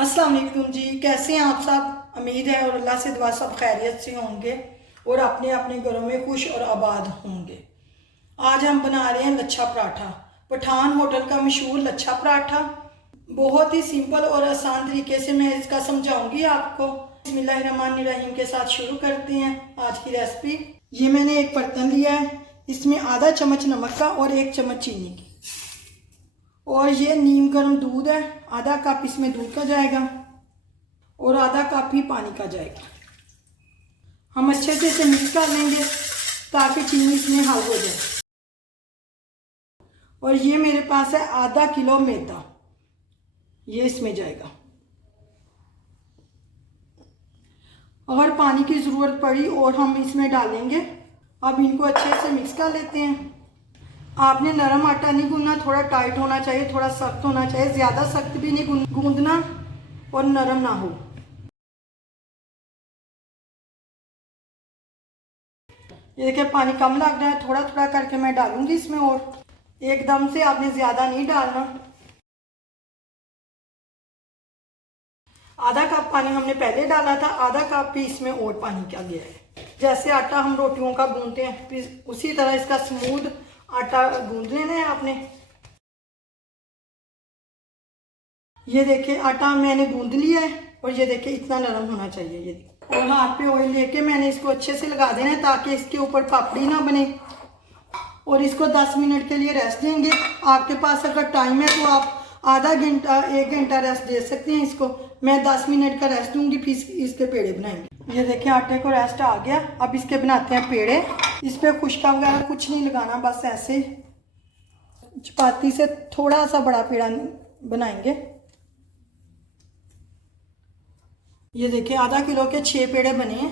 अस्सलाम वालेकुम जी, कैसे हैं आप सब। उम्मीद है और अल्लाह से दुआ सब खैरियत से होंगे और अपने अपने घरों में खुश और आबाद होंगे। आज हम बना रहे हैं लच्छा पराठा, पठान होटल का मशहूर लच्छा पराठा। बहुत ही सिंपल और आसान तरीके से मैं इसका समझाऊंगी आपको। बिस्मिल्लाहिर्रहमानिर्रहीम के साथ शुरू करते हैं आज की रेसिपी। ये मैंने एक बर्तन लिया है, इसमें आधा चम्मच नमक का और 1 चम्मच चीनी की, और ये नीम गर्म दूध है, आधा कप इसमें दूध का जाएगा और आधा कप ही पानी का जाएगा। हम अच्छे से इसे मिक्स कर लेंगे ताकि चीनी इसमें हल हो जाए। और ये मेरे पास है आधा किलो मैदा, ये इसमें जाएगा। अगर पानी की ज़रूरत पड़ी और हम इसमें डालेंगे। अब इनको अच्छे से मिक्स कर लेते हैं। आपने नरम आटा नहीं गूंदना, थोड़ा टाइट होना चाहिए, थोड़ा सख्त होना चाहिए, ज़्यादा सख्त भी नहीं गूंदना और नरम ना हो। ये देखिए पानी कम लग रहा है, थोड़ा थोड़ा करके मैं डालूंगी इसमें, और एकदम से आपने ज़्यादा नहीं डालना। आधा कप पानी हमने पहले डाला था, आधा कप भी इसमें और पानी का गया है। जैसे आटा हम रोटियों का गूंदते हैं उसी तरह इसका स्मूथ आटा गूंद लेना है आपने। ये देखिए आटा मैंने गूंद लिया है और ये देखिए इतना नरम होना चाहिए ये। और हाथ पे ऑयल लेके मैंने इसको अच्छे से लगा देना है ताकि इसके ऊपर पापड़ी ना बने। और इसको 10 मिनट के लिए रेस्ट देंगे। आपके पास अगर टाइम है तो आप आधा घंटा 1 घंटा रेस्ट दे सकते हैं इसको। मैं 10 मिनट का रेस्ट दूंगी, फिर इसके पेड़े बनाएंगे। ये देखिए आटे को रेस्ट आ गया। अब इसके बनाते हैं पेड़े। इस पर खुश्का वगैरह कुछ नहीं लगाना, बस ऐसे चपाती से थोड़ा सा बड़ा पेड़ा बनाएंगे। ये देखिए आधा किलो के 6 पेड़े बने हैं।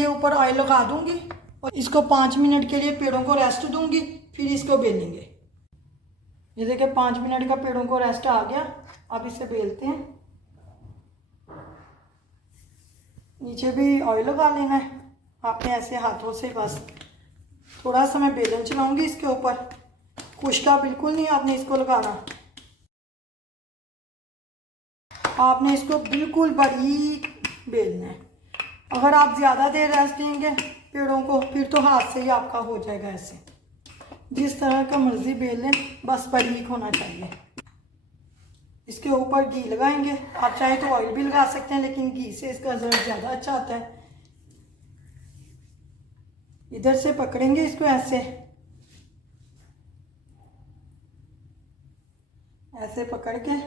ये ऊपर ऑयल लगा दूंगी और इसको 5 मिनट के लिए पेड़ों को रेस्ट दूंगी, फिर इसको बेलेंगे। ये देखिए 5 मिनट का पेड़ों को रेस्ट आ गया। अब इसे बेलते हैं। नीचे भी ऑयल लगा लेना है आपने, ऐसे हाथों से बस थोड़ा सा मैं बेलन चलाऊंगी इसके ऊपर। खुश्का बिल्कुल नहीं आपने इसको लगाना, आपने इसको बिल्कुल बारीक बेलना है। अगर आप ज़्यादा देर रेस्ट देंगे पेड़ों को फिर तो हाथ से ही आपका हो जाएगा। ऐसे जिस तरह का मर्जी बेल लें, बस बारीक होना चाहिए। इसके ऊपर घी लगाएंगे, आप चाहे तो ऑयल भी लगा सकते हैं, लेकिन घी से इसका रिजल्ट ज़्यादा अच्छा आता है। इधर से पकड़ेंगे इसको ऐसे ऐसे पकड़ के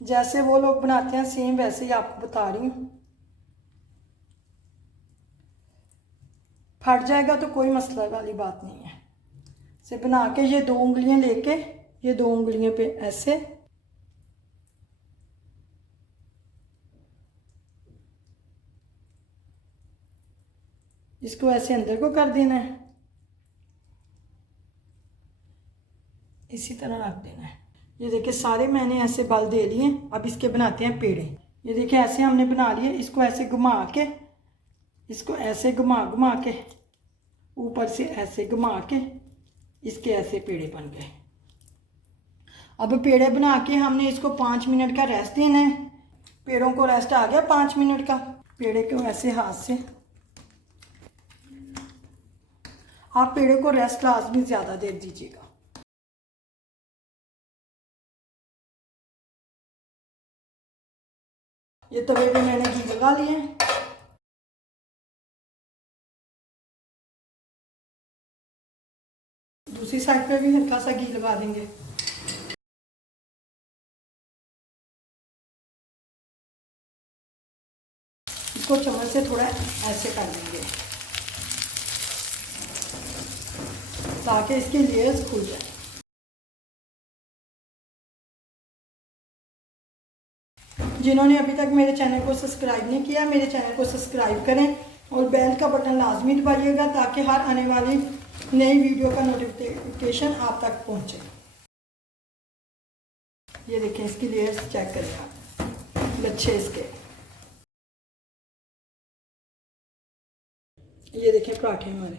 जैसे वो लोग बनाते हैं सेम वैसे ही आपको बता रही हूँ। फट जाएगा तो कोई मसला वाली बात नहीं है। इसे बना के ये 2 उंगलियां लेके ये 2 उंगलियों पे ऐसे इसको ऐसे अंदर को कर देना है, इसी तरह रख देना है। ये देखिए सारे मैंने ऐसे बल दे लिए। अब इसके बनाते हैं पेड़े। ये देखिए ऐसे हमने बना लिए। इसको ऐसे घुमा के, इसको ऐसे घुमा घुमा के, ऊपर से ऐसे घुमा के इसके ऐसे पेड़े बन गए। अब पेड़े बना के हमने इसको 5 मिनट का रेस्ट देना है। पेड़ों को रेस्ट आ गया 5 मिनट का। पेड़े को ऐसे हाथ से, आप पेड़े को रेस्ट लाजमी ज़्यादा देर दीजिएगा। ये तवे पे मैंने घी लगा लिए हैं। दूसरी साइड पे भी हल्का सा घी लगा देंगे। इसको चम्मच से थोड़ा ऐसे कर देंगे ताकि इसके लेयर्स खुल जाए। जिन्होंने अभी तक मेरे चैनल को सब्सक्राइब नहीं किया, मेरे चैनल को सब्सक्राइब करें और बेल का बटन लाजमी दबाइएगा ताकि हर आने वाली नई वीडियो का नोटिफिकेशन आप तक पहुंचे। ये देखें इसकी लेयर्स चेक करें आप, लच्छे इसके। ये देखें पराठे हमारे।